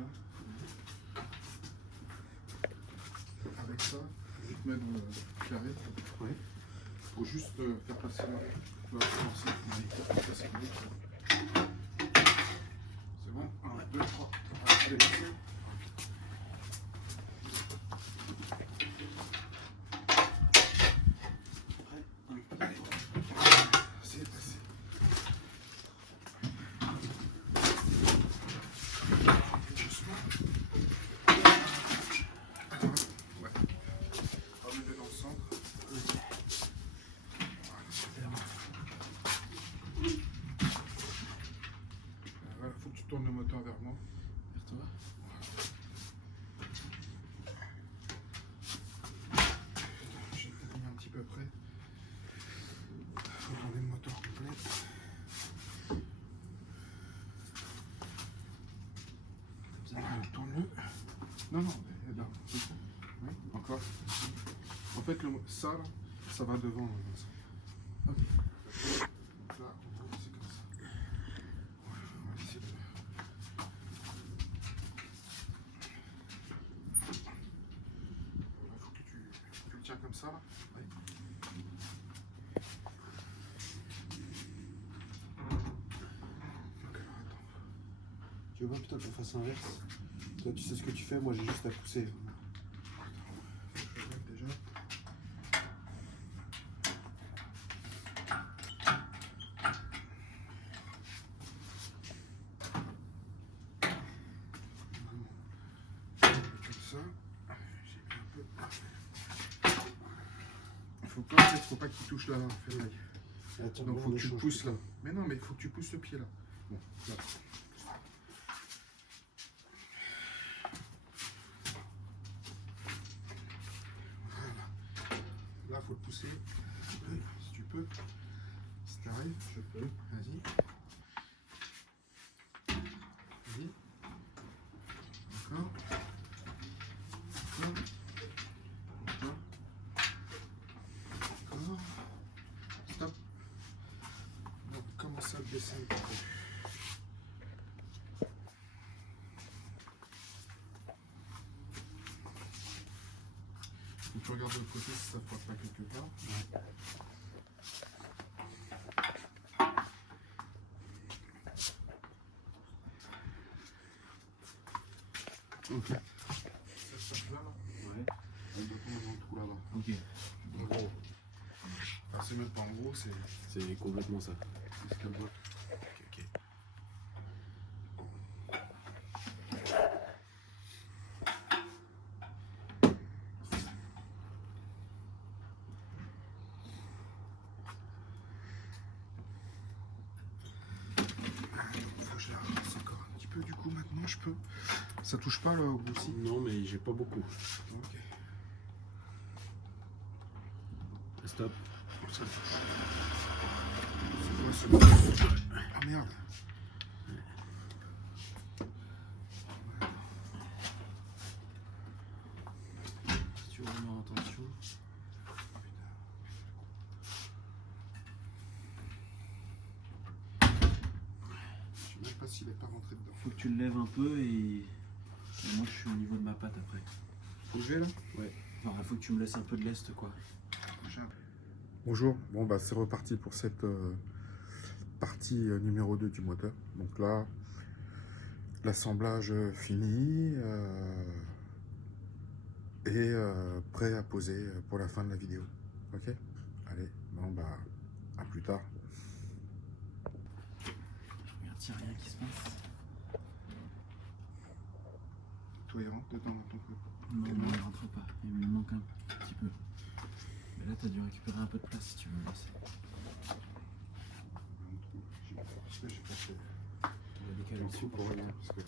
tiens. Avec ça, je vais te mettre le carré. Ouais. Faut juste faire passer la c'est bon. 1, 2, 3. Allez, passer. C'est passé. Ouais. Remettez dans le centre. Voilà, faut que tu tournes le moteur vers moi. Vers toi. J'ai mis un petit peu près. Faut tourner le moteur complet. Tourne-le. Non, non, mais là. Oui, encore. En fait, ça, là, ça va devant. Là, ok. Là, on va laisser comme ça. Ouais, on va essayer de... Voilà, faut que tu le tiens comme ça, là. Ouais. Donc, alors, attends. Tu veux pas plutôt que je fasse inverse? Toi, tu sais ce que tu fais, moi j'ai juste à pousser. Je vais déjà. Comme ça. J'ai mis un peu. Faut pas qu'il touche la ferraille. Donc faut que tu le pousses là. Mais non, mais il faut que tu pousses le pied là. Bon, là. Voilà. Là, faut le pousser. Si tu peux. Si t'arrives, je peux. Vas-y. Vas-y. Encore. Encore. Encore. Encore. Stop. Donc, commence à le baisser un petit peu. Donc, tu regardes de l'autre côté si ça ne frotte pas quelque part. Ouais. Ok. Ça se passe là, là. Ouais. On doit tomber dans le trou là-bas. Ok. En gros. Enfin, c'est même pas en gros, C'est complètement ça. c'est ce qu'elle doit. Ok. Faut que je la ramasse encore un petit peu du coup maintenant, je peux. Ça touche pas le bout aussi. Non, mais j'ai pas beaucoup. Ok. Stop. Ça touche. C'est quoi ce... Ah merde. Si tu remets en attention. Je sais même pas s'il est pas rentré dedans. Faut que tu le lèves un peu et moi je suis au niveau de ma patte après. Faut que je vais là? Ouais. Enfin, faut que tu me laisses un peu de lest quoi. Bonjour, bon bah c'est reparti pour cette partie numéro 2 du moteur. Donc là, l'assemblage fini et prêt à poser pour la fin de la vidéo. Ok? Allez, bon bah à plus tard. Regarde s'il n'y a rien qui se passe. Toi il rentre dedans dans ton coup. Non, non, il rentre pas. Il me manque un petit peu. Mais là, tu as dû récupérer un peu de place si tu veux laisser. J'ai passé. On va décaler dessus pour revenir. Parce que...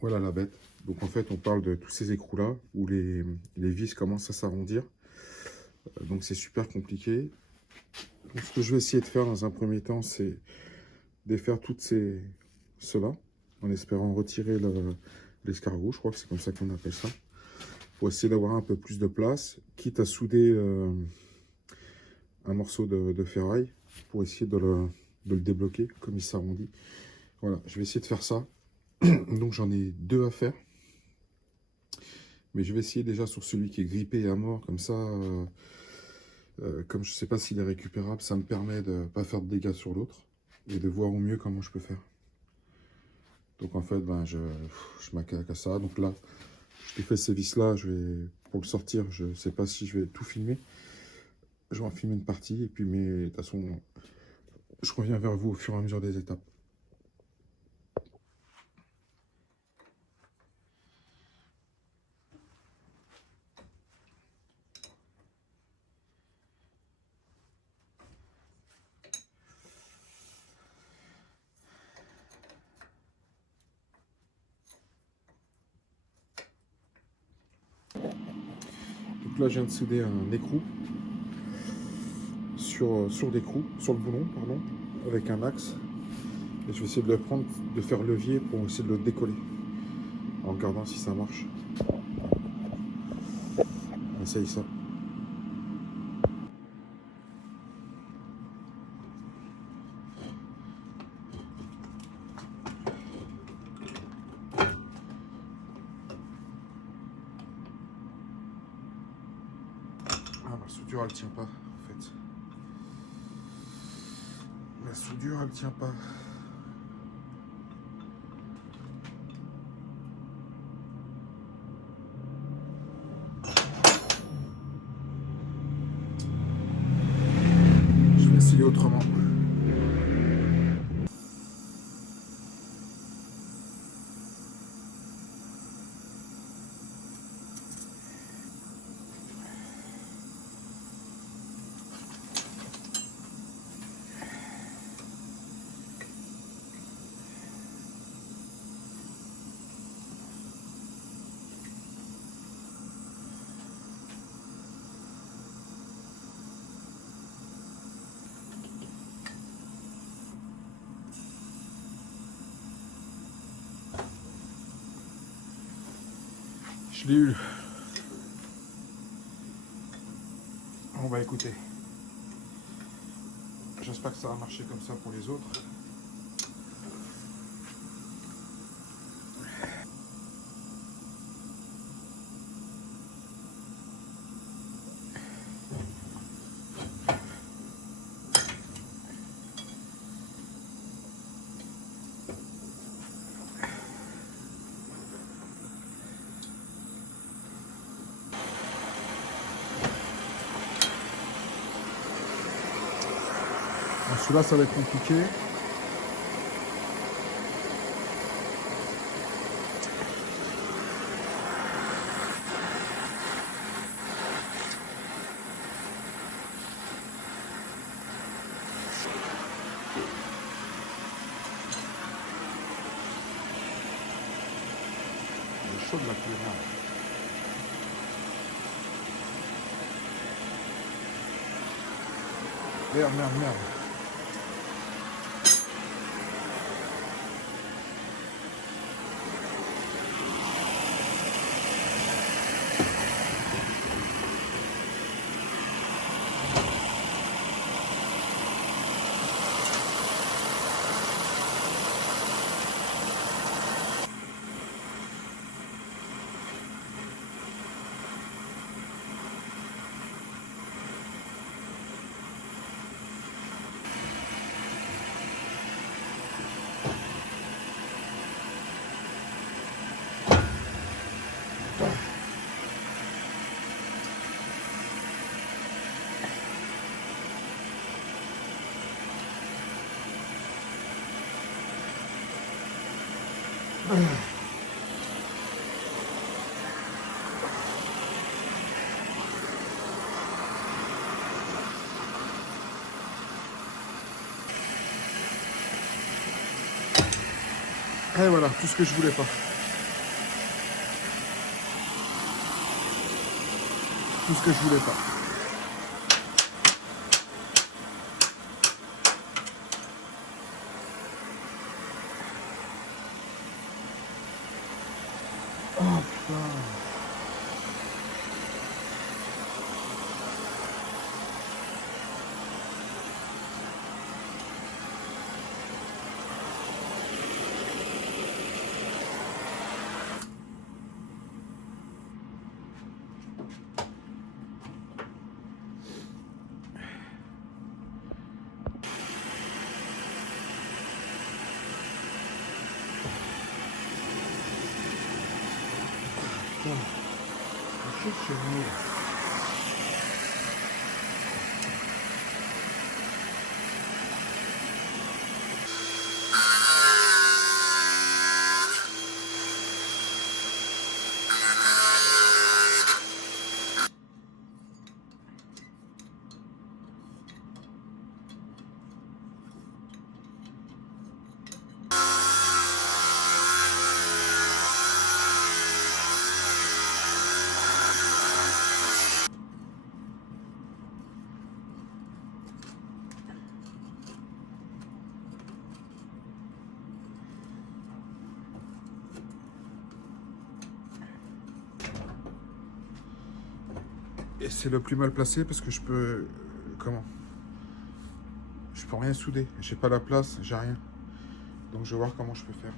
Voilà la bête. Donc en fait, on parle de tous ces écrous-là, où les vis commencent à s'arrondir. Donc c'est super compliqué. Donc, ce que je vais essayer de faire dans un premier temps, c'est défaire ceux-là, en espérant retirer l'escargot, je crois que c'est comme ça qu'on appelle ça, pour essayer d'avoir un peu plus de place, quitte à souder un morceau de ferraille, pour essayer de le débloquer, comme il s'arrondit. Voilà, je vais essayer de faire ça. Donc j'en ai 2 à faire. Mais je vais essayer déjà sur celui qui est grippé et à mort, comme ça, comme je ne sais pas s'il est récupérable, ça me permet de ne pas faire de dégâts sur l'autre, et de voir au mieux comment je peux faire. Donc en fait, ben, je m'attaque à ça. Donc là, je fait ces vis-là, pour le sortir, je ne sais pas si je vais tout filmer. Je vais en filmer une partie, et puis mais de toute façon, je reviens vers vous au fur et à mesure des étapes. Donc là, je viens de souder un écrou sur l'écrou, sur le boulon, pardon, avec un axe. Et je vais essayer de le prendre, de faire levier pour essayer de le décoller, en regardant si ça marche. On essaye ça. Ah, la soudure elle tient pas en fait. La soudure elle tient pas. Je vais essayer autrement. Je l'ai eu. On va écouter. J'espère que ça va marcher comme ça pour les autres. Celui-là, ça va être compliqué. Il est chaud de la couleur. Merde, merde, merde. Et voilà, tout ce que je voulais pas. tout ce que je voulais pas. Oh putain. Putain, c'est chaud chez nous. Et c'est le plus mal placé parce que je peux... comment? Je peux rien souder. J'ai pas la place, j'ai rien. Donc je vais voir comment je peux faire.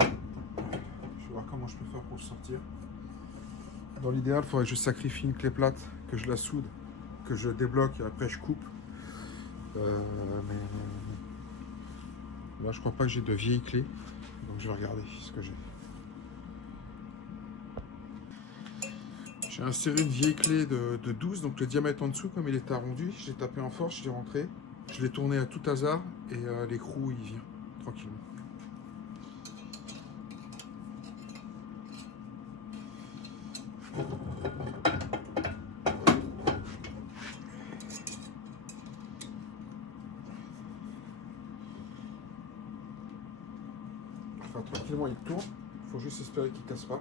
Je vais voir comment je peux faire pour le sortir. Dans l'idéal, il faudrait que je sacrifie une clé plate, que je la soude, que je débloque et après je coupe. Mais là, je crois pas que j'ai de vieilles clés. Donc je vais regarder ce que j'ai. J'ai inséré une vieille clé de 12, donc le diamètre en dessous, comme il est arrondi, je l'ai tapé en force, je l'ai rentré. Je l'ai tourné à tout hasard et l'écrou il vient tranquillement. Enfin, tranquillement il tourne, il faut juste espérer qu'il ne casse pas.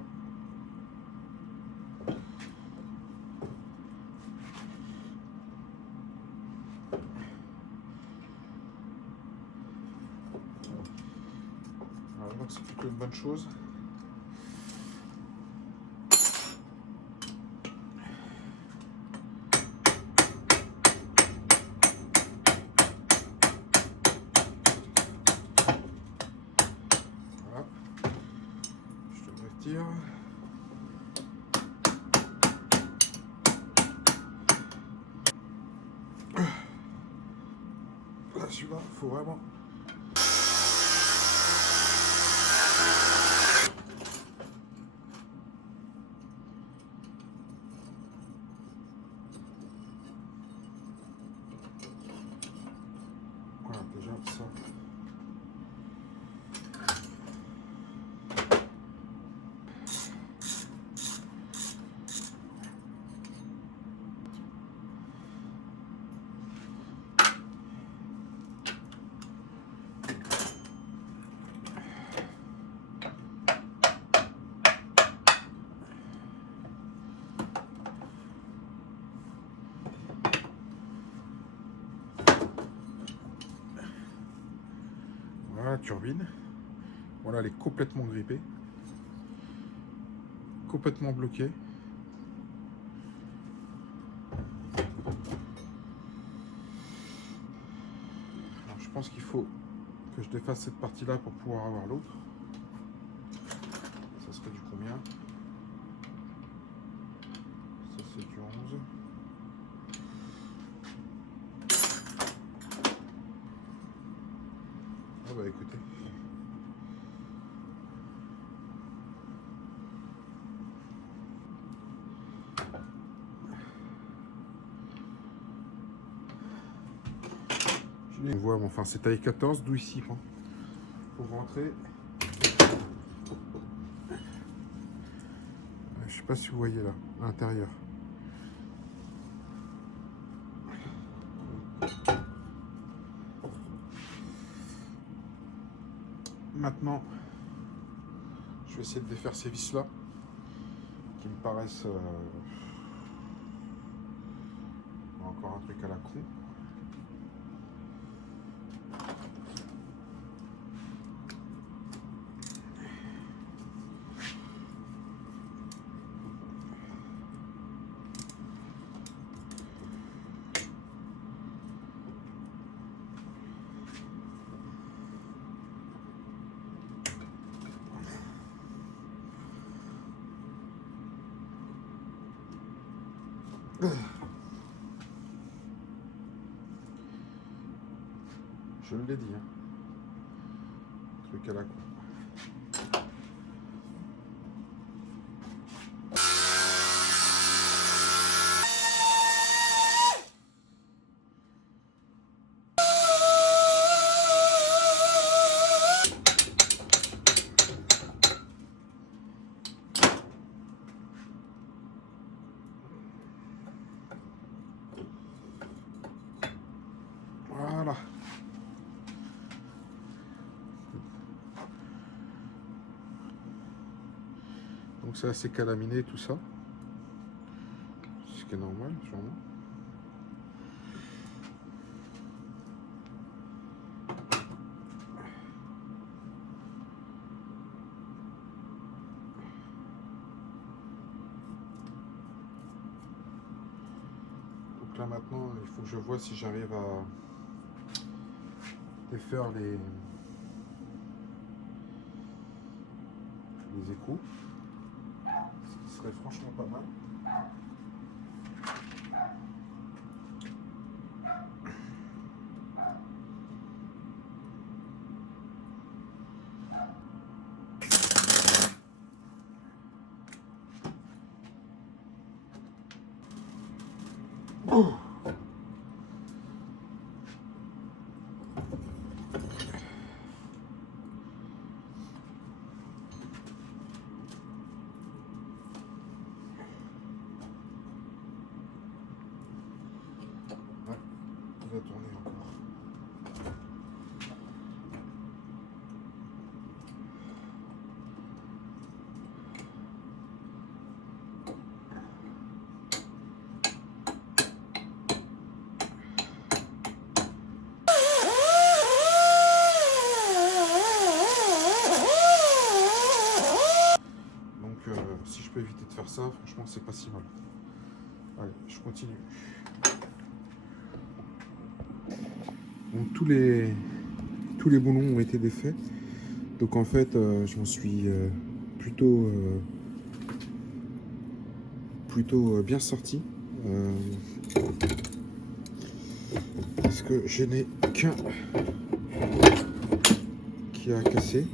Alors, donc c'est plutôt une bonne chose. Voilà. Je te retire. Là, celui-là, il faut vraiment... Voilà, déjà ça. Voilà la turbine. Voilà, elle est complètement grippée. Complètement bloquée. Alors, je pense qu'il faut que je défasse cette partie-là pour pouvoir avoir l'autre. Ça serait du combien? Ça c'est du 11. Ah bah écoutez. On voit, enfin c'est taille 14, d'où ici pour rentrer. Je sais pas si vous voyez là, à l'intérieur. Maintenant, je vais essayer de défaire ces vis là. qui me paraissent encore un truc à la con. Je l'ai dit, hein. Truc à la con. Voilà. Donc c'est assez calaminé tout ça. Ce qui est normal, sûrement. Donc là maintenant, il faut que je vois si j'arrive à défaire les écrous. Ce qui serait franchement pas mal. Oh. Ouais, il va tourner encore. Si je peux éviter de faire ça, franchement, c'est pas si mal. Allez, je continue. Donc tous les boulons ont été défaits. Donc en fait, je m'en suis plutôt bien sorti. Parce que je n'ai qu'un qui a cassé.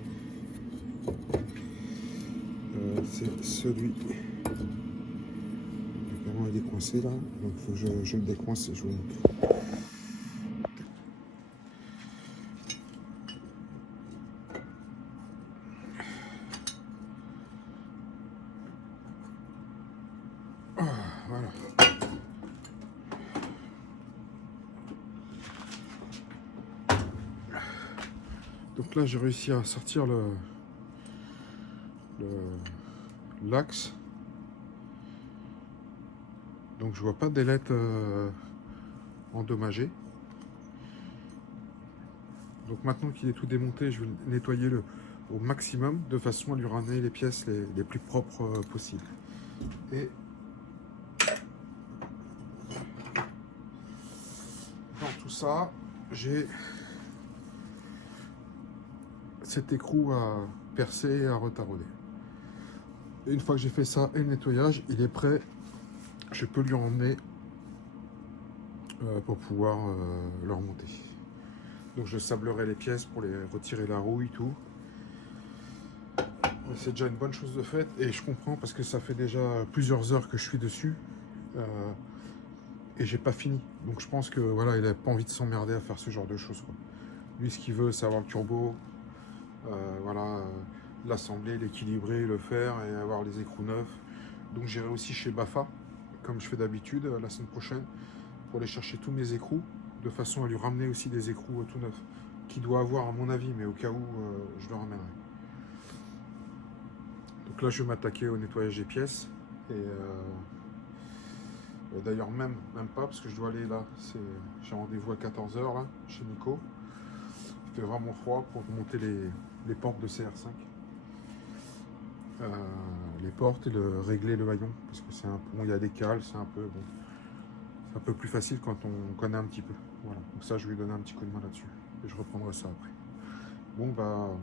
C'est celui. Vraiment, il est coincé là. Donc il faut que je le décoince et je vous montre. Voilà. Donc là, j'ai réussi à sortir l'axe. Donc je vois pas d'ailettes endommagées. Donc maintenant qu'il est tout démonté, je vais nettoyer au maximum de façon à lui ramener les pièces les plus propres possibles. Et dans tout ça, j'ai cet écrou à percer et à retarauder. Et une fois que j'ai fait ça et le nettoyage, il est prêt. Je peux lui emmener pour pouvoir le remonter. Donc je sablerai les pièces pour les retirer la rouille, tout. C'est déjà une bonne chose de faite et je comprends parce que ça fait déjà plusieurs heures que je suis dessus et j'ai pas fini. Donc je pense que voilà, il a pas envie de s'emmerder à faire ce genre de choses, quoi. Lui, ce qu'il veut, c'est avoir le turbo, voilà, l'assembler, l'équilibrer, le faire et avoir les écrous neufs. Donc j'irai aussi chez Bafa, comme je fais d'habitude, la semaine prochaine, pour aller chercher tous mes écrous, de façon à lui ramener aussi des écrous tout neufs, qu'il doit avoir à mon avis, mais au cas où, je le ramènerai. Donc là, je vais m'attaquer au nettoyage des pièces. D'ailleurs même pas parce que je dois aller là. J'ai rendez-vous à 14 h là chez Nico. Il fait vraiment froid pour monter les portes de CR5. Les portes et régler le haillon parce que c'est un peu, il y a des cales, c'est un peu bon, c'est un peu plus facile quand on connaît un petit peu. Voilà. Donc ça je vais lui donner un petit coup de main là-dessus et je reprendrai ça après. Bon bah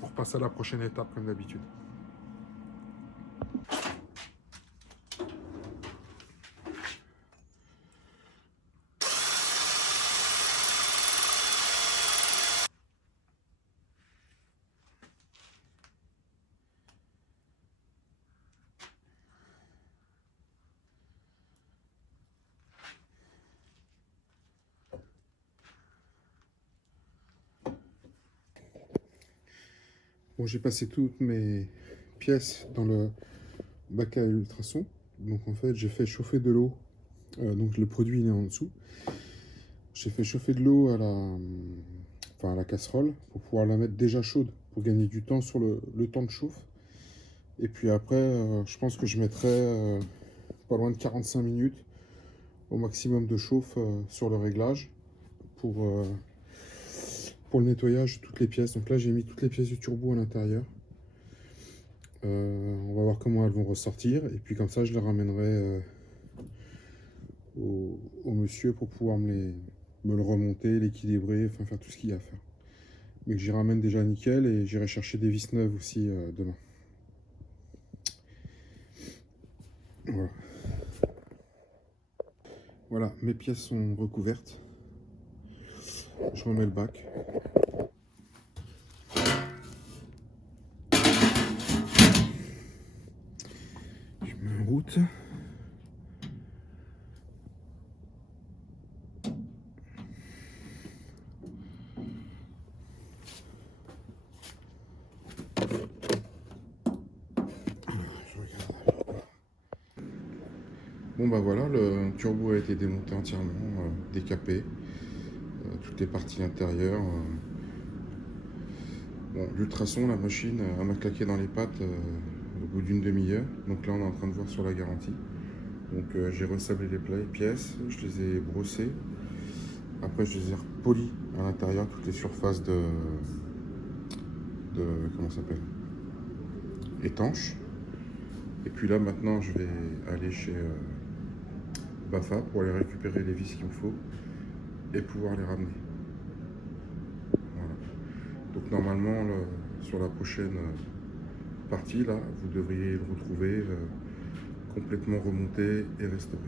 on repasse à la prochaine étape comme d'habitude. Bon, j'ai passé toutes mes pièces dans le bac à ultrasons. Donc en fait, j'ai fait chauffer de l'eau. Donc le produit il est en dessous. J'ai fait chauffer de l'eau à la casserole pour pouvoir la mettre déjà chaude pour gagner du temps sur le temps de chauffe. Et puis après, je pense que je mettrai pas loin de 45 minutes au maximum de chauffe sur le réglage pour le nettoyage de toutes les pièces. Donc là, j'ai mis toutes les pièces du turbo à l'intérieur. On va voir comment elles vont ressortir. Et puis comme ça, je les ramènerai au monsieur pour pouvoir me le remonter, l'équilibrer, enfin faire tout ce qu'il y a à faire. Mais que j'y ramène déjà nickel et j'irai chercher des vis neuves aussi demain. Voilà. Voilà, mes pièces sont recouvertes. Je remets le bac. Je mets en route. Bon bah voilà, le turbo a été démonté entièrement, décapé, toutes les parties intérieures. Bon, l'ultrason, la machine, elle m'a claqué dans les pattes au bout d'une demi-heure. Donc là, on est en train de voir sur la garantie. Donc j'ai ressablé les pièces, je les ai brossées. Après, je les ai repolis à l'intérieur, toutes les surfaces comment ça s'appelle, étanches. Et puis là, maintenant, je vais aller chez Bafa pour aller récupérer les vis qu'il me faut et pouvoir les ramener. Voilà. Donc normalement, sur la prochaine partie, là, vous devriez le retrouver complètement remonté et restauré.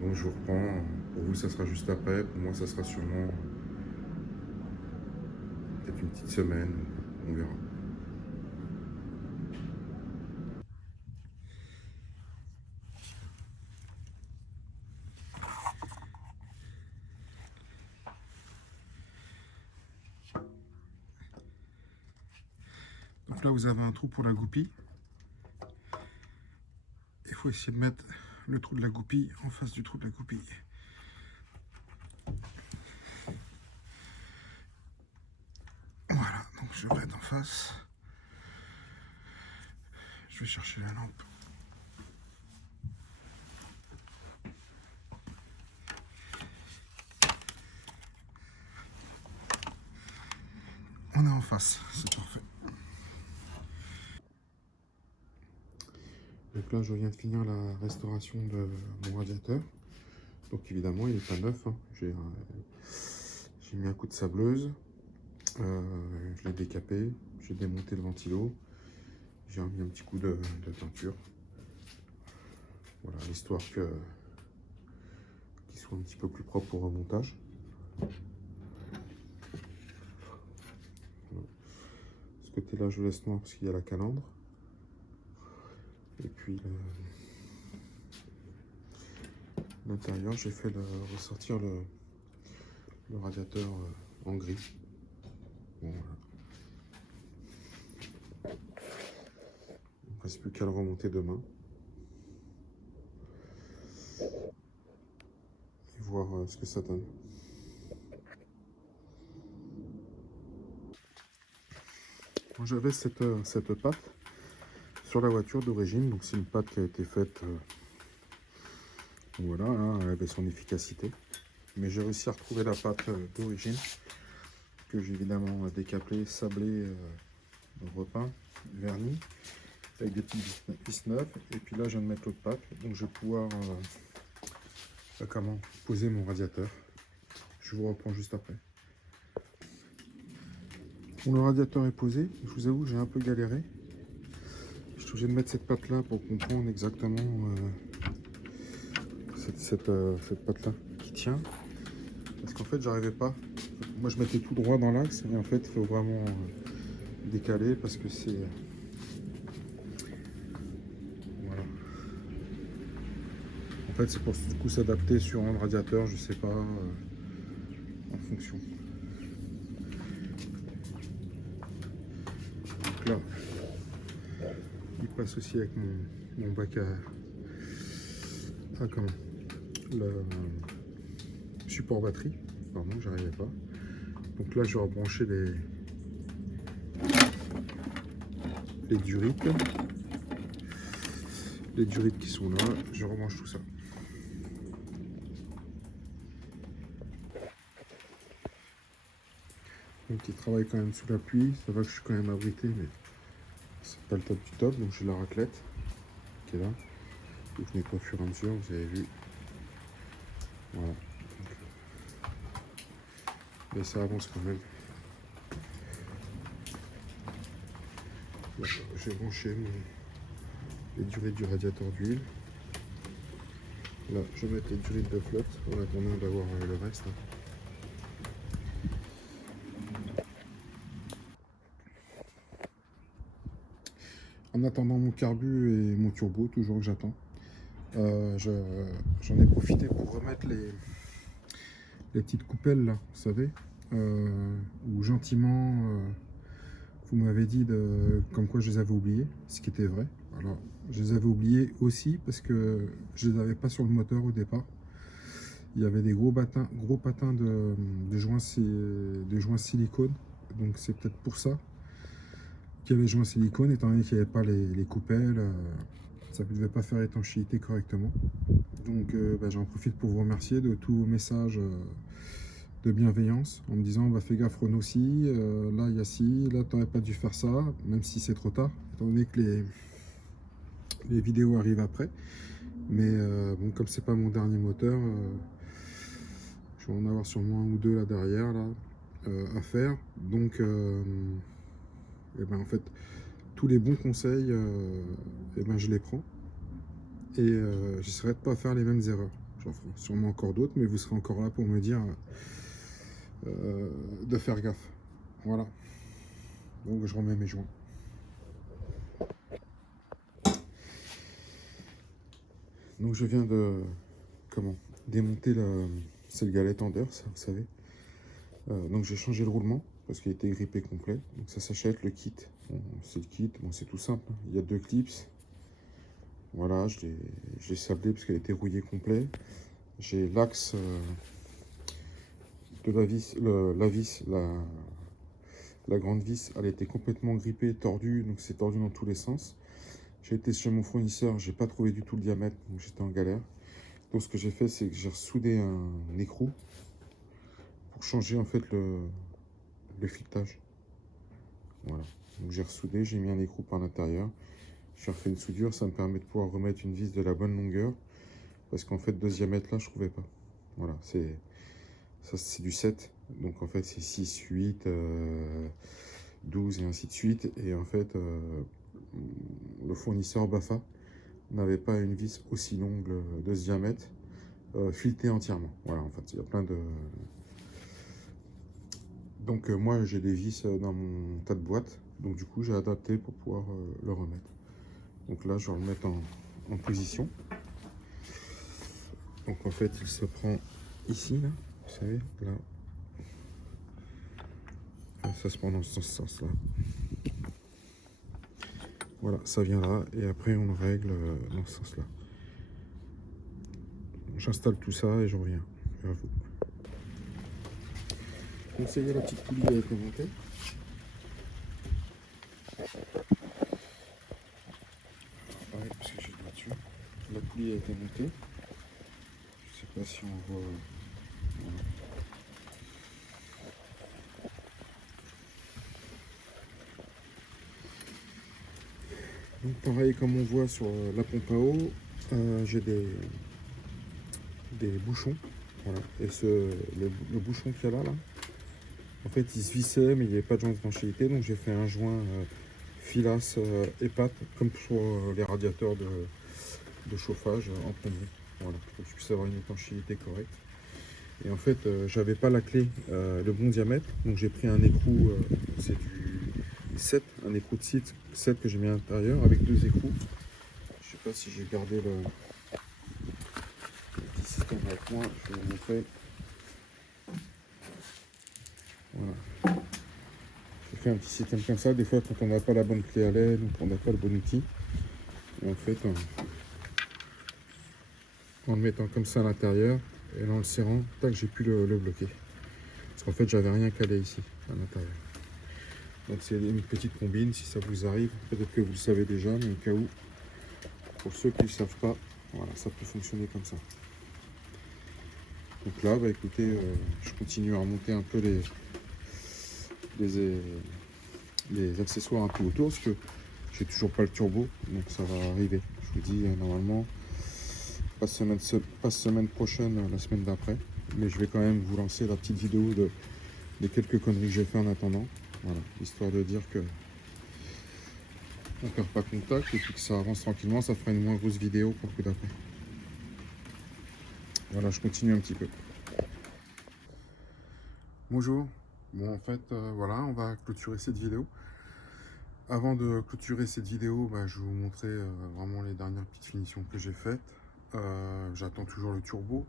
Donc je vous reprends. Pour vous, ça sera juste après. Pour moi, ça sera sûrement peut-être une petite semaine. On verra. Donc là, vous avez un trou pour la goupille. Il faut essayer de mettre le trou de la goupille en face du trou de la goupille. Voilà, donc je vais mettre en face. Je vais chercher la lampe. On est en face, c'est parfait. Donc là, je viens de finir la restauration de mon radiateur. Donc évidemment, il n'est pas neuf. Hein. J'ai mis un coup de sableuse. Je l'ai décapé. J'ai démonté le ventilo. J'ai remis un petit coup de teinture. Voilà, histoire qu'il soit un petit peu plus propre au remontage. Ce côté-là, je laisse noir parce qu'il y a la calandre. Et puis l'intérieur, j'ai fait ressortir le radiateur en gris. Bon, voilà. Il ne reste plus qu'à le remonter demain. Et voir ce que ça donne. j'avais cette pâte sur la voiture d'origine. Donc c'est une pâte qui a été faite, voilà, hein, elle avait son efficacité. Mais j'ai réussi à retrouver la pâte d'origine que j'ai évidemment décapelée, sablée, repeint, verni, avec des petites vis neuves. Et puis là, je viens de mettre l'autre pâte, donc je vais pouvoir poser mon radiateur. Je vous reprends juste après. Bon, le radiateur est posé. Je vous avoue, j'ai un peu galéré. Je suis obligé de mettre cette pâte là pour comprendre exactement cette pâte là qui tient. Parce qu'en fait, j'arrivais pas. Moi, je mettais tout droit dans l'axe, et en fait, il faut vraiment décaler parce que c'est... Voilà. En fait, c'est pour du coup s'adapter sur un radiateur, je sais pas, en fonction. Donc là, il passe aussi avec mon bac à comment, le support batterie. Pardon, j'arrivais pas. Donc là, je vais rebrancher les durites. Les durites qui sont là, je rebranche tout ça. Donc il travaille quand même sous la pluie, ça va que je suis quand même abrité, mais c'est pas le top du top. Donc j'ai la raclette qui est là, que je nettoie au fur et à mesure, vous avez vu. Voilà. Mais ça avance quand même. J'ai branché les durites du radiateur d'huile. Là, je vais mettre les durites de flotte en attendant d'avoir le reste. En attendant mon carbu et mon turbo, toujours que j'attends, j'en ai profité pour remettre les petites coupelles là, vous savez, où gentiment vous m'avez dit comme quoi je les avais oubliées, ce qui était vrai. Alors, je les avais oubliées aussi parce que je les avais pas sur le moteur au départ. Il y avait des gros patins de joints silicone, donc c'est peut-être pour ça qu'il y avait les joints silicone, étant donné qu'il n'y avait pas les coupelles, ça ne devait pas faire étanchéité correctement. Donc j'en profite pour vous remercier de tous vos messages de bienveillance en me disant bah, fais gaffe Renaud, si là il y a ci, là tu n'aurais pas dû faire ça, même si c'est trop tard, étant donné que les vidéos arrivent après. Mais bon, comme c'est pas mon dernier moteur, je vais en avoir sûrement un ou deux là derrière là, à faire. Donc et ben, en fait tous les bons conseils, et ben, je les prends et j'essaierai de pas faire les mêmes erreurs. J'en ferai sûrement encore d'autres, mais vous serez encore là pour me dire de faire gaffe. Voilà. Donc je remets mes joints. Donc je viens de démonter c'est le galet tendeur, ça vous savez. Donc j'ai changé le roulement parce qu'il était grippé complet. Donc ça s'achète le kit. Bon, c'est le kit, bon, c'est tout simple. Hein. Il y a 2 clips. Voilà, je l'ai sablé parce qu'elle a été rouillée complet. J'ai l'axe de la vis, la grande vis, elle a été complètement grippée, tordue, donc c'est tordu dans tous les sens. J'ai été chez mon fournisseur, j'ai pas trouvé du tout le diamètre, donc j'étais en galère. Donc ce que j'ai fait, c'est que j'ai ressoudé un écrou pour changer en fait le filetage. Voilà, donc j'ai ressoudé, j'ai mis un écrou par l'intérieur. J'ai refait une soudure, ça me permet de pouvoir remettre une vis de la bonne longueur. Parce qu'en fait, 2 diamètres là, je trouvais pas. Voilà, c'est du 7. Donc en fait, c'est 6, 8, 12 et ainsi de suite. Et en fait, le fournisseur Bafa n'avait pas une vis aussi longue de ce diamètre, filetée entièrement. Voilà, en fait, il y a plein de... Donc moi, j'ai des vis dans mon tas de boîtes. Donc du coup, j'ai adapté pour pouvoir le remettre. Donc là, je vais le mettre en position. Donc en fait, il se prend ici, là, vous savez, là. Ça se prend dans ce sens-là. Voilà, ça vient là, et après on le règle dans ce sens-là. J'installe tout ça et je reviens vers vous. Donc ça y est, la petite poulie a été montée. Pareil, parce que j'ai le dessus. La poulie a été montée. Je sais pas si on voit. Voilà. Donc pareil, comme on voit sur la pompe à eau, j'ai des bouchons. Voilà. Et le bouchon qu'il y a là, en fait il se vissait mais il n'y avait pas de joint d'étanchéité, donc j'ai fait un joint filasse et patte comme sur les radiateurs de chauffage en plomberie. Voilà, pour que je puisse avoir une étanchéité correcte. Et en fait j'avais pas la clé, le bon diamètre, donc j'ai pris un écrou, c'est du 7, un écrou de 7 que j'ai mis à l'intérieur avec deux écrous. Je sais pas si j'ai gardé le petit système avec moi, je vais vous montrer. Voilà. J'ai fait un petit système comme ça, des fois quand on n'a pas la bonne clé à l'aide ou qu'on n'a pas le bon outil. Et en fait, en le mettant comme ça à l'intérieur et en le serrant, tac, j'ai pu le bloquer. Parce qu'en fait, j'avais rien calé ici, à l'intérieur. Donc c'est une petite combine, si ça vous arrive, peut-être que vous le savez déjà, mais au cas où, pour ceux qui ne le savent pas, voilà, ça peut fonctionner comme ça. Donc là, bah écoutez, je continue à remonter un peu les accessoires un peu autour, parce que j'ai toujours pas le turbo, donc ça va arriver. Je vous dis, normalement, pas semaine prochaine, la semaine d'après, mais je vais quand même vous lancer la petite vidéo des quelques conneries que j'ai fait en attendant. Voilà, histoire de dire que on perd pas contact et puis que ça avance tranquillement, ça fera une moins grosse vidéo pour le coup d'après. Voilà, je continue un petit peu. Bonjour. Bon, en fait, voilà, on va clôturer cette vidéo. Avant de clôturer cette vidéo, bah, je vais vous montrer vraiment les dernières petites finitions que j'ai faites. J'attends toujours le turbo,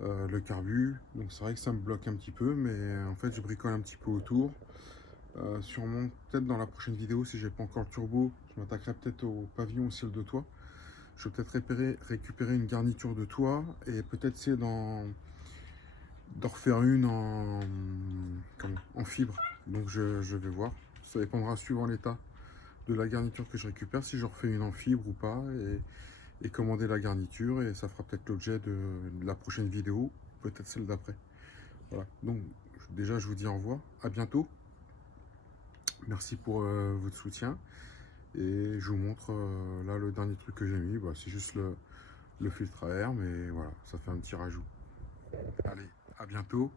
le carbu, donc c'est vrai que ça me bloque un petit peu, mais en fait je bricole un petit peu autour. Sûrement peut-être dans la prochaine vidéo, si j'ai pas encore le turbo, je m'attaquerai peut-être au pavillon au ciel de toit. Je vais peut-être récupérer une garniture de toit et peut-être essayer d'en refaire une en fibre. Donc je vais voir, ça dépendra suivant l'état de la garniture que je récupère, si je refais une en fibre ou pas, et commander la garniture, et ça fera peut-être l'objet de la prochaine vidéo, peut-être celle d'après. Voilà, donc déjà je vous dis au revoir, à bientôt, merci pour votre soutien, et je vous montre là le dernier truc que j'ai mis, bah, c'est juste le filtre à air, mais voilà, ça fait un petit rajout. Allez, à bientôt,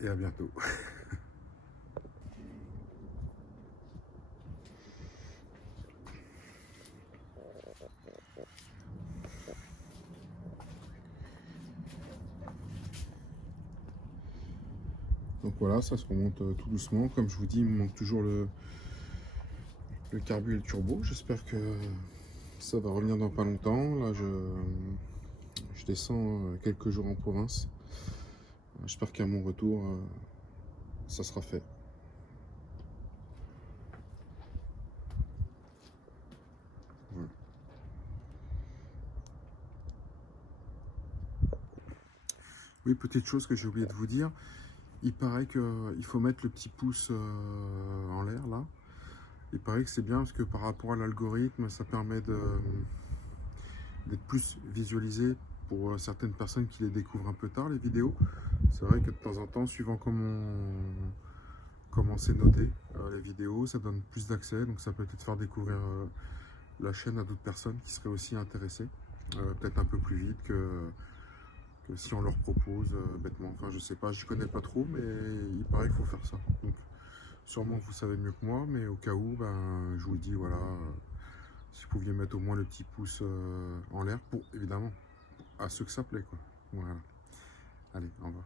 et à bientôt. Donc voilà, ça se remonte tout doucement. Comme je vous dis, il me manque toujours le carbu et le turbo. J'espère que ça va revenir dans pas longtemps. Là, je descends quelques jours en province. J'espère qu'à mon retour, ça sera fait. Voilà. Oui, petite chose que j'ai oublié de vous dire. Il paraît qu'il faut mettre le petit pouce en l'air là. Il paraît que c'est bien parce que par rapport à l'algorithme, ça permet d'être plus visualisé pour certaines personnes qui les découvrent un peu tard, les vidéos. C'est vrai que de temps en temps, suivant comment c'est noté, les vidéos, ça donne plus d'accès, donc ça peut peut-être faire découvrir la chaîne à d'autres personnes qui seraient aussi intéressées, peut-être un peu plus vite que si on leur propose bêtement. Enfin, je sais pas, je connais pas trop, mais il paraît qu'il faut faire ça. Donc, sûrement vous savez mieux que moi, mais au cas où, ben, je vous le dis, voilà, si vous pouviez mettre au moins le petit pouce en l'air, pour évidemment, à ceux que ça plaît, quoi. Voilà. Allez, au revoir.